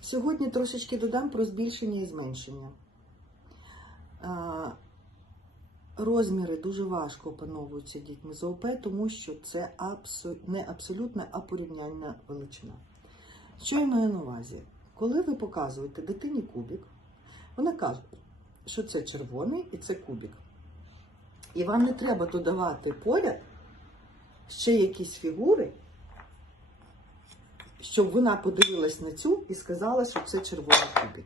Сьогодні трошечки додам про збільшення і зменшення. Розміри дуже важко опановуються дітьми з ОП, тому що це не абсолютна, а порівняльна величина. Що я маю на увазі? Коли ви показуєте дитині кубик, вона каже, що це червоний і це кубик. І вам не треба додавати поряд ще якісь фігури, щоб вона подивилась на цю і сказала, що це червоний кубик.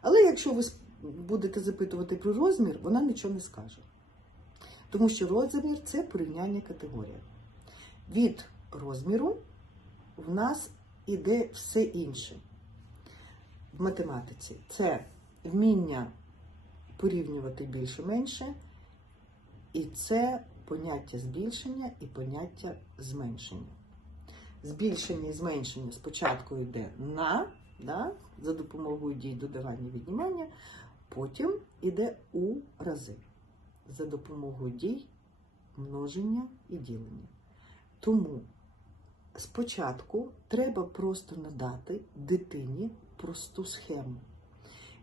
Але якщо ви будете запитувати про розмір, вона нічого не скаже. Тому що розмір це порівняння категорія. Від розміру в нас іде все інше в математиці. Це вміння порівнювати більше-менше, і це поняття збільшення і поняття зменшення. Збільшення і зменшення спочатку йде на, да, за допомогою дій додавання віднімання, потім йде у рази за допомогою дій множення і ділення. Тому спочатку треба просто надати дитині просту схему,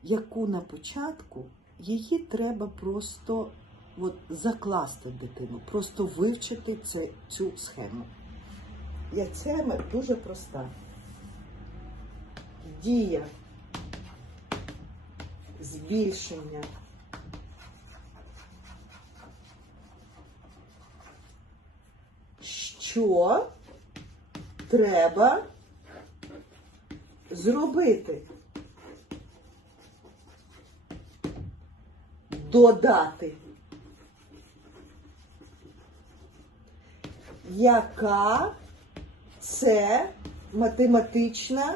яку на початку її треба просто от, закласти дитину, просто вивчити це, цю схему. Схема дуже проста. Дія збільшення що треба зробити? Додати. Яка це математична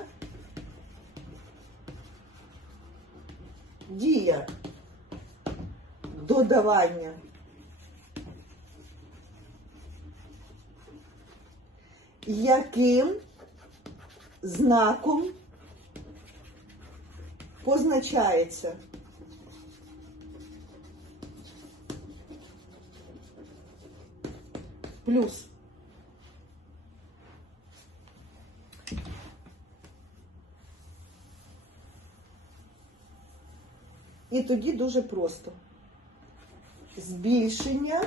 дія? Додавання. яким знаком позначається. Плюс. І тоді дуже просто. Збільшення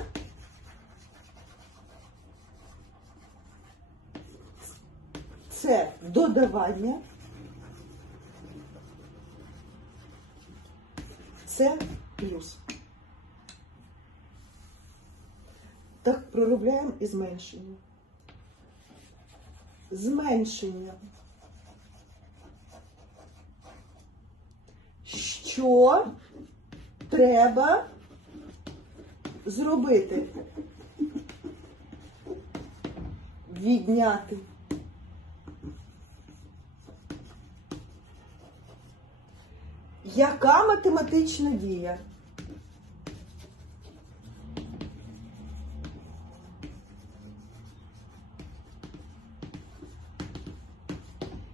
це додавання, це плюс. Так проробляємо і зменшення. Зменшення. Що треба зробити? Відняти. Яка математична дія?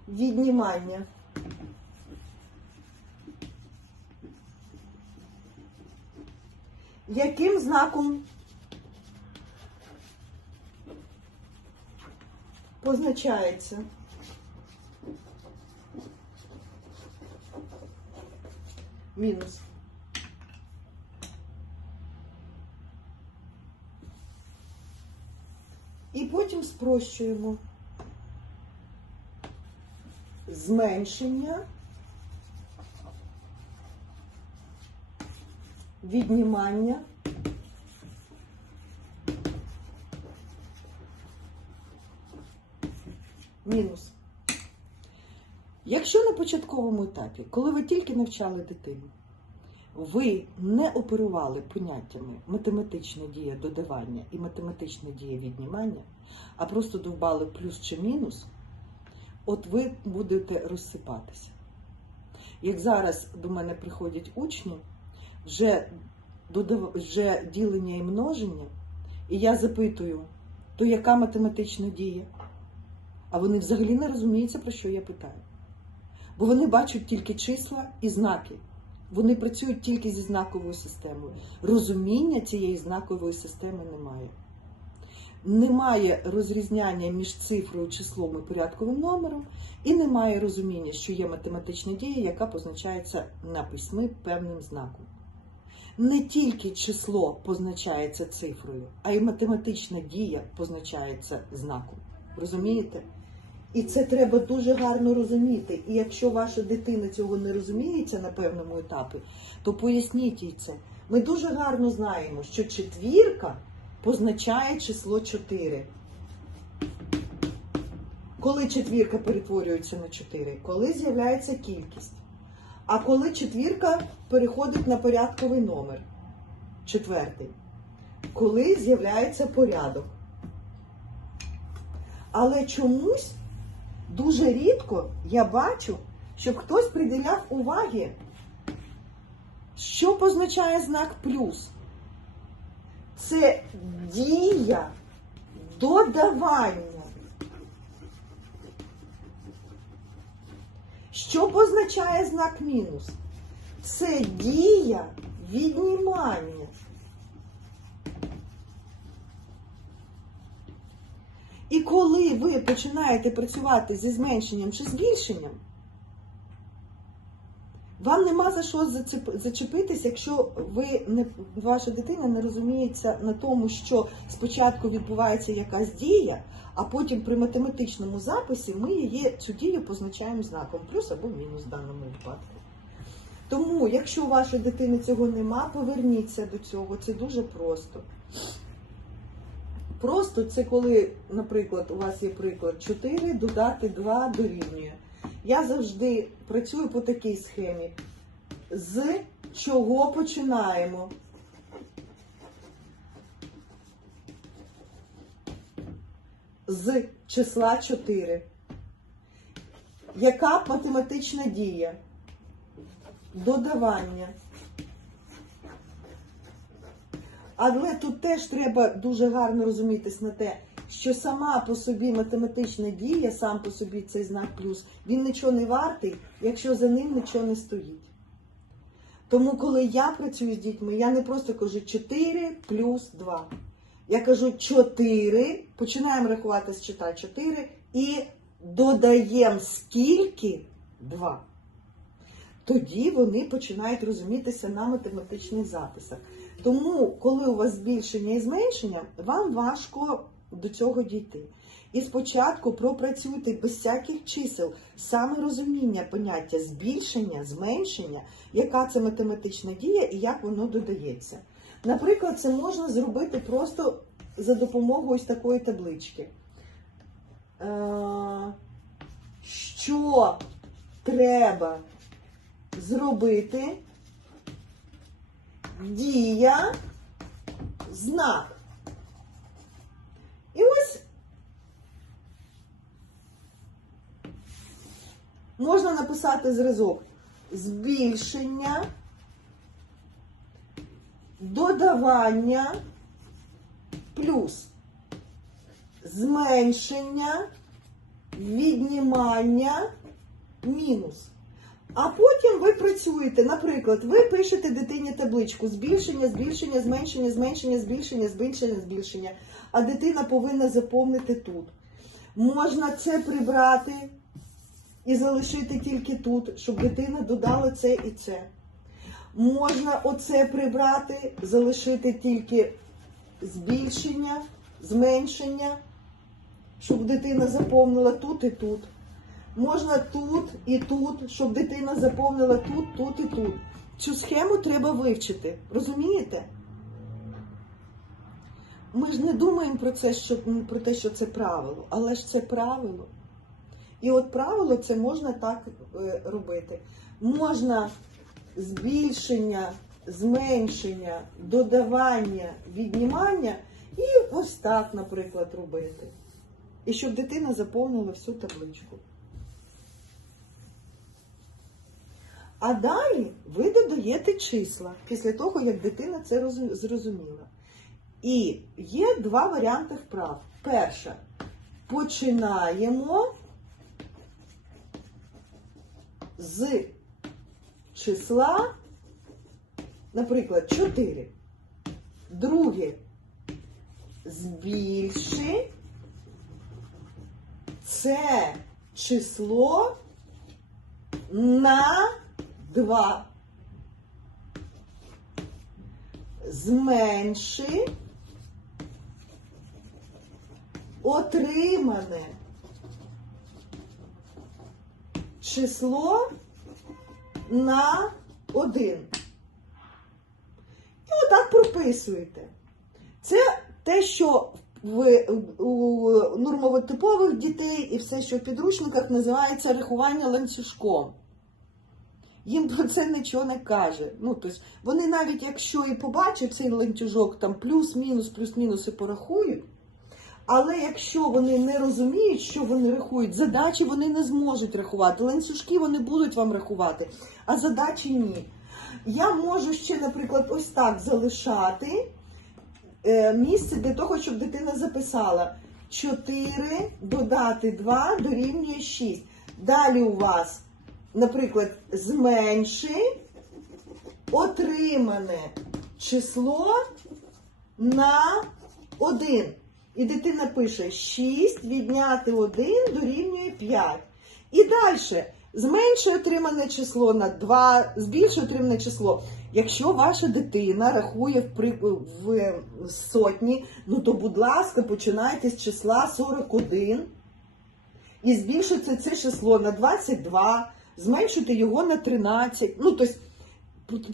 Віднімання. Яким знаком позначається? Мінус. І потім спрощуємо зменшення, віднімання. Мінус. Якщо на початковому етапі, коли ви тільки навчали дитину, ви не оперували поняттями математична дія додавання і математична дія віднімання, а просто довбали плюс чи мінус, от ви будете розсипатися. Як зараз до мене приходять учні, вже, додав... вже ділення і множення, і я запитую, то яка математична дія? А вони взагалі не розуміються, про що я питаю. Бо вони бачать тільки числа і знаки. Вони працюють тільки зі знаковою системою. Розуміння цієї знакової системи немає. немає розрізняння між цифрою, числом і порядковим номером, і немає розуміння, що є математична дія, яка позначається на письми певним знаком. Не тільки число позначається цифрою, а й математична дія позначається знаком. Розумієте? І це треба дуже гарно розуміти. І якщо ваша дитина цього не розуміється на певному етапі, то поясніть їй це. Ми дуже гарно знаємо, що четвірка позначає число 4. Коли четвірка перетворюється на 4? Коли з'являється кількість. А коли четвірка переходить на порядковий номер, четвертий, коли з'являється порядок. Але чомусь дуже рідко я бачу, щоб хтось приділяв уваги, що позначає знак плюс. Це дія додавання. Що позначає знак мінус? Це дія віднімання. І коли ви починаєте працювати зі зменшенням чи збільшенням, вам нема за що зачепитись, якщо ви не ваша дитина не розуміється на тому, що спочатку відбувається якась дія, а потім при математичному записі ми її цю дію позначаємо знаком плюс або мінус в даному випадку. Тому, якщо у вашої дитини цього нема, поверніться до цього. Це дуже просто. Просто це коли, наприклад, у вас є приклад 4 додати 2 дорівнює. Я завжди працюю по такій схемі. З чого починаємо? З числа 4. Яка математична дія? Додавання. Але тут теж треба дуже гарно розумітись на те, що сама по собі математична дія, сам по собі цей знак плюс, він нічого не вартий, якщо за ним нічого не стоїть. Тому, коли я працюю з дітьми, я не просто кажу 4 плюс 2. Я кажу 4, починаємо рахувати з чита 4 і додаємо скільки 2. Тоді вони починають розумітися на математичних записах. Тому, коли у вас збільшення і зменшення, вам важко до цього дійти. І спочатку пропрацюйте без всяких чисел саме розуміння поняття збільшення, зменшення, яка це математична дія і як воно додається. Наприклад, це можна зробити просто за допомогою ось такої таблички. Е, Що треба зробити? Дія, знак. І ось можна написати зразок збільшення, додавання плюс зменшення, віднімання, мінус. А потім ви працюєте, наприклад, ви пишете дитині табличку збільшення, збільшення, зменшення, зменшення, збільшення, збільшення, збільшення. А дитина повинна заповнити тут. Можна це прибрати і залишити тільки тут, щоб дитина додала це і це. Можна оце прибрати, залишити тільки збільшення, зменшення, щоб дитина заповнила тут і тут. Можна тут і тут, щоб дитина заповнила тут, тут і тут. Цю схему треба вивчити. Розумієте? Ми ж не думаємо про це, що, про те, що це правило, але ж це правило. І от правило це можна так е, робити. Можна збільшення, зменшення, додавання, віднімання і ось так, наприклад, робити. І щоб дитина заповнила всю табличку. А далі ви додаєте числа після того, як дитина це зрозуміла. І є два варіанти вправ. Перша. Починаємо з числа, наприклад, 4. Друге. збільши це число на 2. Зменши отримане число на 1. І отак прописуєте. Це те, що в у нормовотипових дітей і все, що в підручниках називається рахування ланцюжком. Їм про це нічого не каже. Ну, тобто, вони навіть якщо і побачать цей ланцюжок, там плюс-мінус, плюс-мінус і порахують. Але якщо вони не розуміють, що вони рахують, задачі вони не зможуть рахувати. Ланцюжки вони будуть вам рахувати, а задачі ні. Я можу ще, наприклад, ось так залишати е, місце для того, щоб дитина записала 4 додати 2 дорівнює 6. Далі у вас, наприклад, зменши отримане число на 1. І дитина пише 6 відняти 1 дорівнює 5. І далі зменши отримане число на 2, збільши отримане число. Якщо ваша дитина рахує в сотні, ну то, будь ласка, починайте з числа 41 і збільшуйте це число на 22, зменшуйте його на 13. Ну, тобто,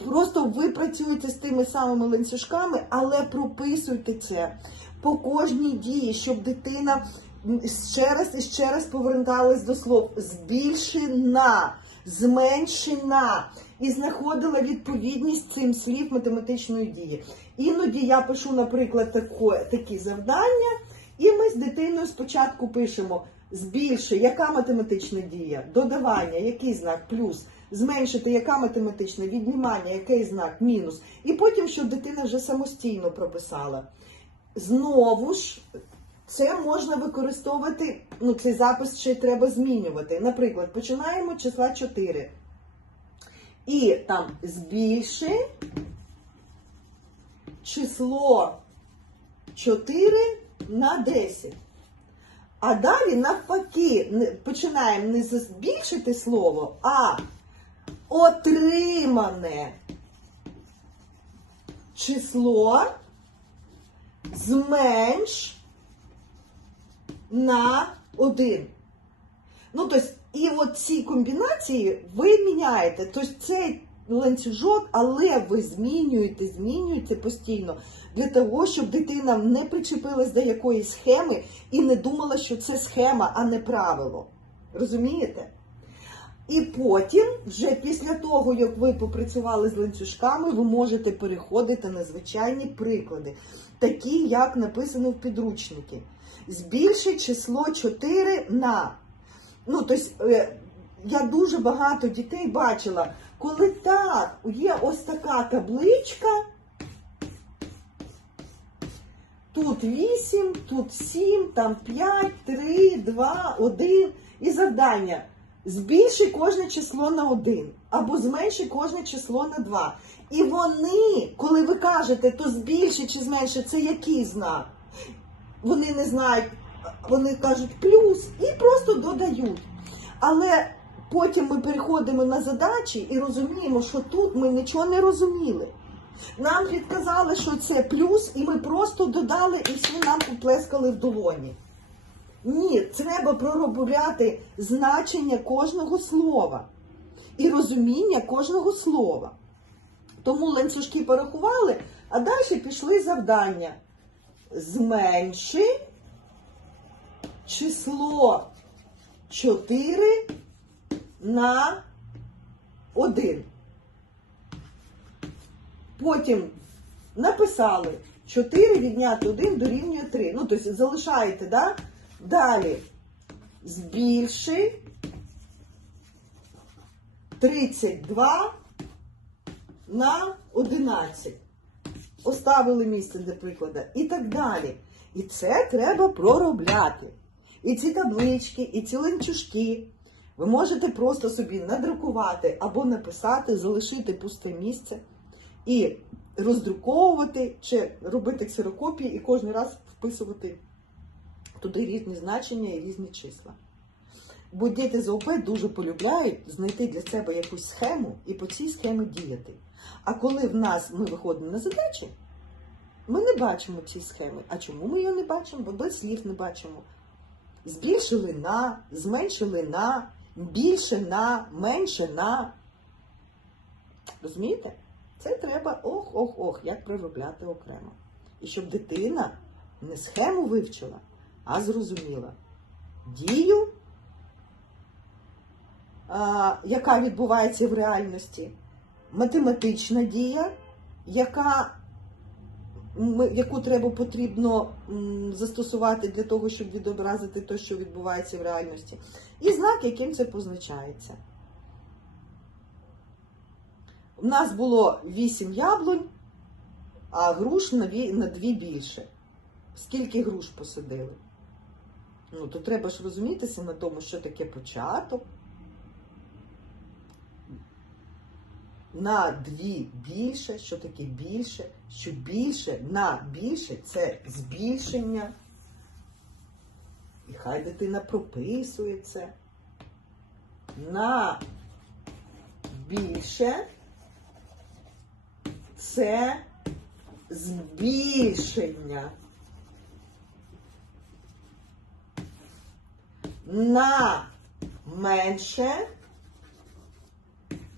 Просто ви працюєте з тими самими ланцюжками, але прописуйте це по кожній дії, щоб дитина ще раз і ще раз поверталась до слов збільшена, зменшена і знаходила відповідність цим слів математичної дії. Іноді я пишу, наприклад, тако, такі завдання, і ми з дитиною спочатку пишемо збільши, яка математична дія, додавання, який знак плюс. Зменшити, яка математична віднімання, який знак мінус. І потім, що дитина вже самостійно прописала. Знову ж, це можна використовувати, ну, цей запис ще й треба змінювати. Наприклад, починаємо числа 4. І там збільши число 4 на 10. А далі навпаки, починаємо не збільшити слово, а отримане число зменш на 1. Ну, тобто, і от ці комбінації ви міняєте. Тобто цей ланцюжок, але ви змінюєте, змінюєте постійно для того, щоб дитина не причепилась до якоїсь схеми і не думала, що це схема, а не правило. Розумієте? І потім, вже після того, як ви попрацювали з ланцюжками, ви можете переходити на звичайні приклади, такі, як написано в підручнику. Збільшить число 4 на. Ну, тобто, я дуже багато дітей бачила, коли так, є ось така табличка. Тут 8, тут 7, там 5, 3, 2, 1. І завдання. Збільши кожне число на 1 або зменши кожне число на 2. І вони, коли ви кажете, то збільши чи зменши, це який знак? Вони не знають, вони кажуть плюс і просто додають. Але потім ми переходимо на задачі і розуміємо, що тут ми нічого не розуміли. Нам підказали, що це плюс, і ми просто додали і всі нам поплескали в долоні. Ні, треба проробляти значення кожного слова і розуміння кожного слова. Тому ланцюжки порахували, а далі пішли завдання. Зменши число 4 на 1. Потім написали 4 відняти 1 дорівнює 3. Ну, тобто залишаєте, да? Далі збільши 32 на 11. Оставили місце для прикладу. І так далі. І це треба проробляти. І ці таблички, і ці ланцюжки. Ви можете просто собі надрукувати або написати, залишити пусте місце і роздруковувати чи робити ксерокопії і кожен раз вписувати туди різні значення і різні числа. Бо діти з ОП дуже полюбляють знайти для себе якусь схему і по цій схемі діяти. А коли в нас ми виходимо на задачі, ми не бачимо ці схеми. А чому ми її не бачимо? Бо без слів не бачимо. Збільшили на, зменшили на, більше на, менше на. Розумієте? Це треба ох-ох-ох, як проробляти окремо. І щоб дитина не схему вивчила, а зрозуміла дію, яка відбувається в реальності, математична дія, яка, яку треба потрібно застосувати для того, щоб відобразити те, що відбувається в реальності, і знак, яким це позначається. У нас було 8 яблунь, а груш на 2 більше. Скільки груш посадили? Ну, то треба ж розумітися на тому, що таке початок. На дві більше, що таке більше, що більше на більше це збільшення. І хай дитина прописує це. На більше це збільшення. На менше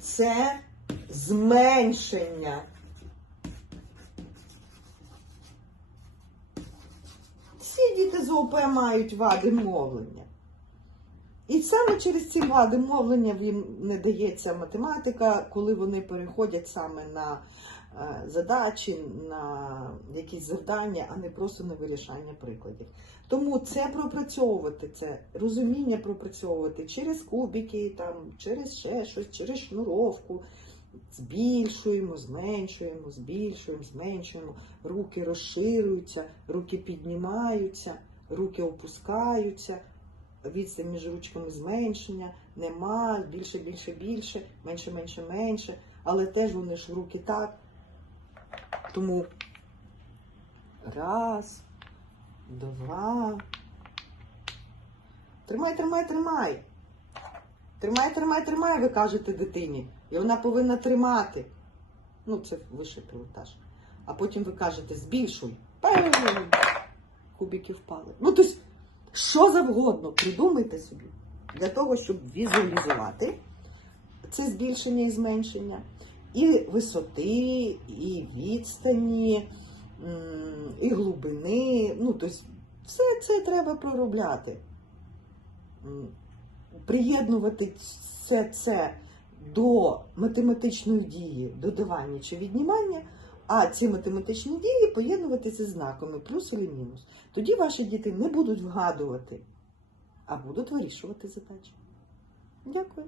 це зменшення. Всі діти з ОП мають вади мовлення. І саме через ці вади мовлення їм не дається математика, коли вони переходять саме на задачі, на якісь завдання, а не просто на вирішання прикладів. Тому це пропрацьовувати, це розуміння пропрацьовувати через кубики, там, через ще щось, через шнуровку. Збільшуємо, зменшуємо, збільшуємо, зменшуємо. Руки розширюються, руки піднімаються, руки опускаються, відстань між ручками зменшення, нема, більше, більше, більше, менше, менше, менше. Але теж вони ж руки так. Тому раз, два. Тримай, тримай, тримай. Тримай, тримай, тримай, ви кажете дитині. І вона повинна тримати. Ну, це вищий пілотаж. А потім ви кажете, збільшуй. Кубики впали. Ну, тобто, що завгодно придумайте собі для того, щоб візуалізувати це збільшення і зменшення. І висоти, і відстані, і глибини. Ну, тобто, все це треба проробляти. Приєднувати все це до математичної дії, додавання чи віднімання, а ці математичні дії поєднувати зі знаками плюс або мінус. Тоді ваші діти не будуть вгадувати, а будуть вирішувати задачі. Дякую.